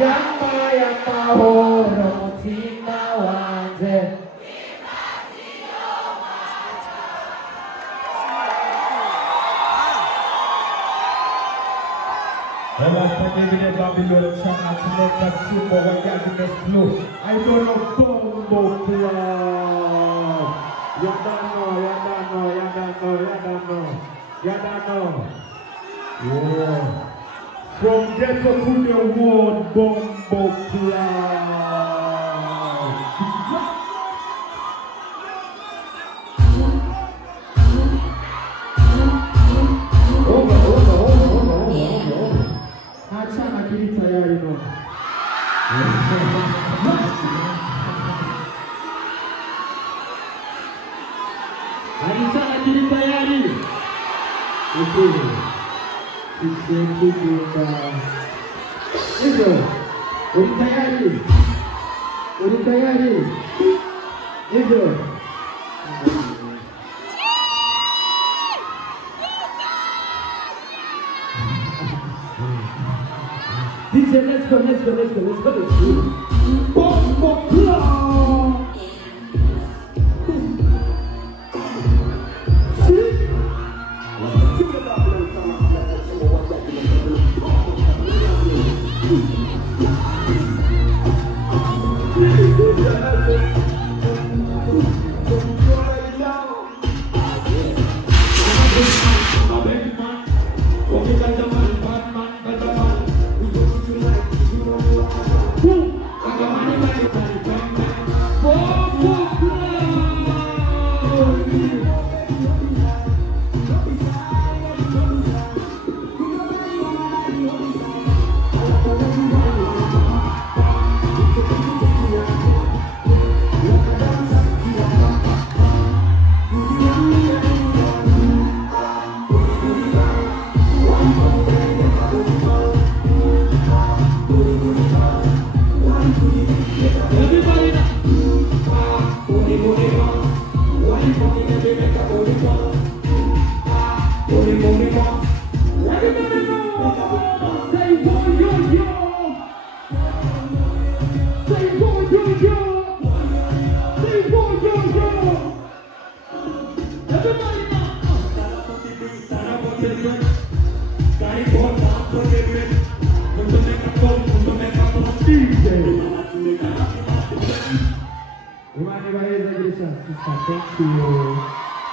Yamahoro mutima wanje. I don't know Bombo Club. Yadano. Yeah. From ghetto to the world, Bombo Club. Over. Achana kili tayari no. Achana kili tayari. Okay. Israel, uri tayari? Israel. DJ, let's go. Bombo Club.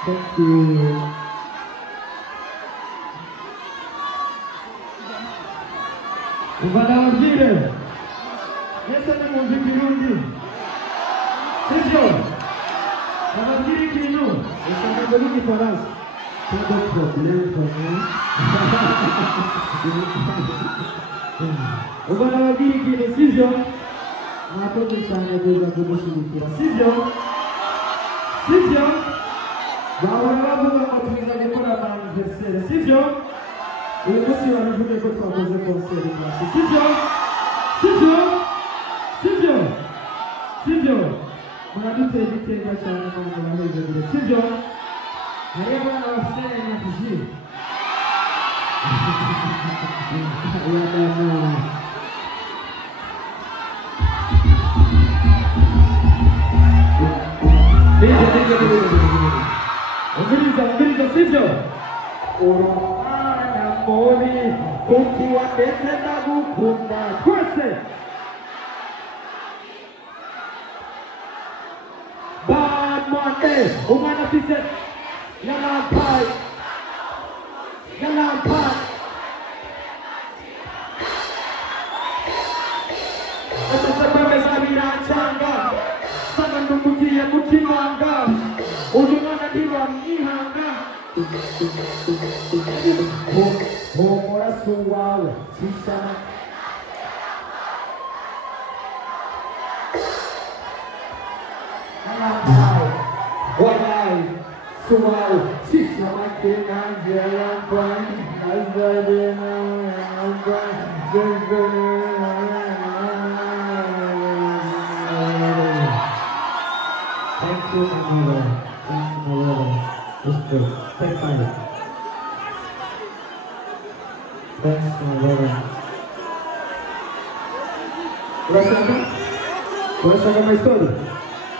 Thank you. Vanavire. Essa é a música que eu vi. Sergio. Vanavire que não. Essa é a música que farás. Todo problema, O Vanavire que não Sergio. Matou de sangue do Zabudo Sergio. Agora vamos utilizar depois da terceira. Sergio. Eu vou se olhar porque eu vou fazer conselho para Sergio. Mas não sei de quem vai estar na mesa dele. Sergio. Aí eu vou na cena e fugir. Beleza, Sergio. Mori, ukiwa pete na gukunda twese Bad Monday, umwana fise Yalampai Atasakwemeza birachanga Sana ndumugiye mukimanga Uyu mwana ndiwa mwihanga Homora suawe, sisana Walai, suawe, sisana kena jalan pan Azadena, Thank you, my mother. Thank you, my mother. It's good. Thank you. Thanks, my brother. Urashaka my story?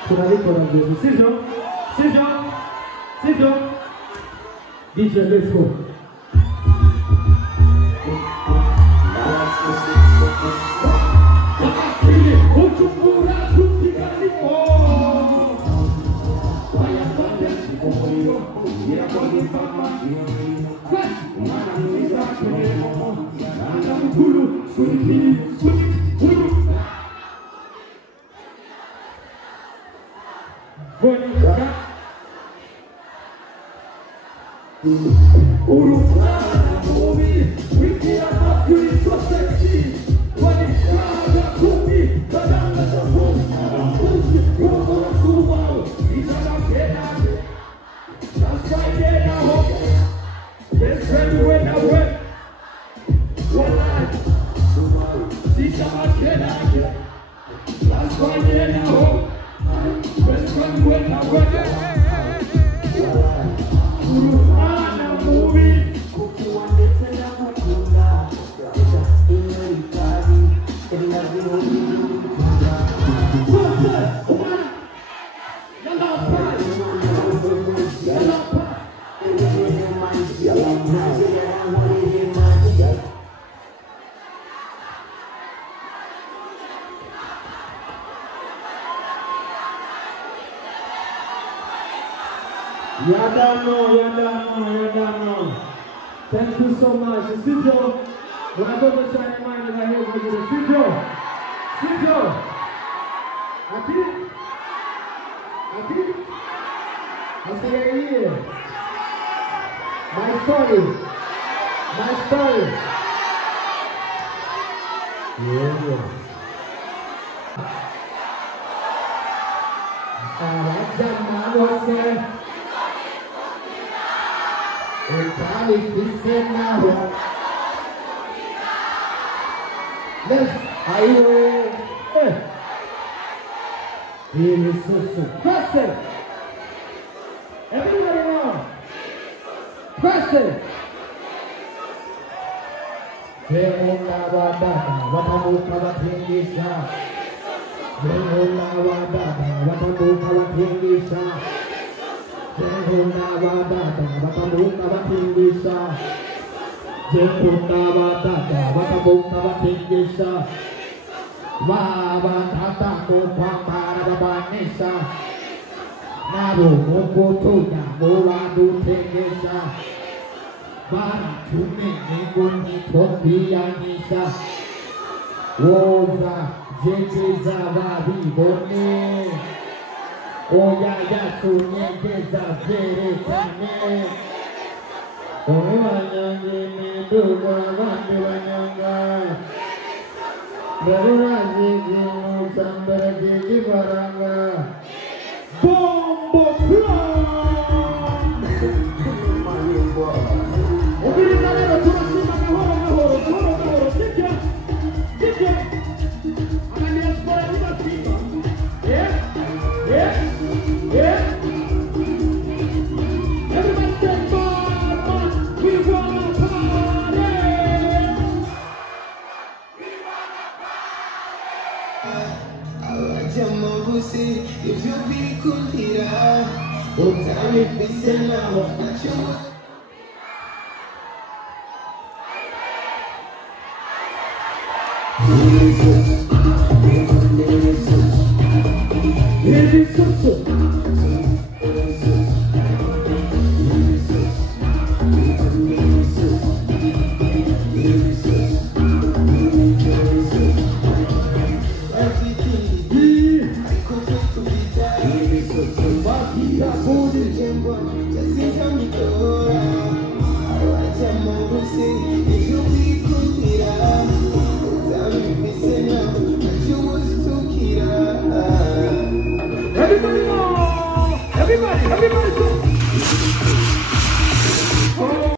Turabikora byose, sibyo? DJ, let's go. Yadano. Thank you so much. Sidjo, when I go to China, mind and I hear what you do. Sidjo. Ati. I say here. My story. Yeah. Let's Preston. Everybody know. Preston. If you be cool here, oh, tell me if it's enough, that you It is so